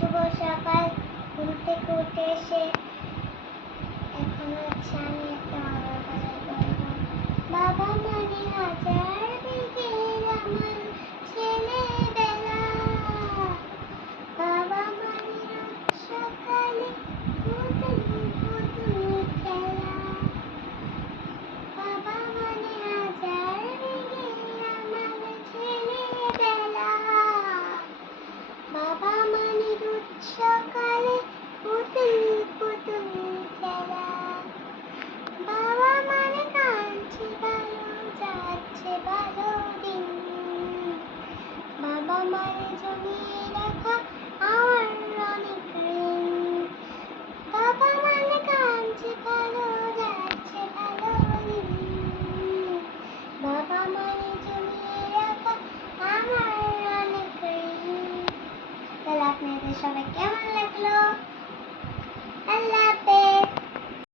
শুভ সকাল। ঘুম থেকে উঠে এসে এখন হচ্ছে আমি একটা মজার কথা বলবো। বাবা মানে হাজার বিকেল আমার ছেলেবেলা, বাবা মানে রোজ সকালে পুতুল পুতুল খেলা, বাবা মানে হাজার বিকেল আমার ছেলেবেলা, বাবা মানে রোজ সকালে পুতুল পুতুল খেলা, বাবা মানে কাঁদছে ভালো যাচ্ছে ভালো দিন, বাবা মানে জমিয়ে রাখা আমার অনেক ঋণ, বাবা মানে কাঁদছে ভালো যাচ্ছে ভালো দিন, বাবা মানে জমিয়ে রাখা আমার অনেক ঋণ। তাহলে আপনাদের সবাই কেমন লাগলো?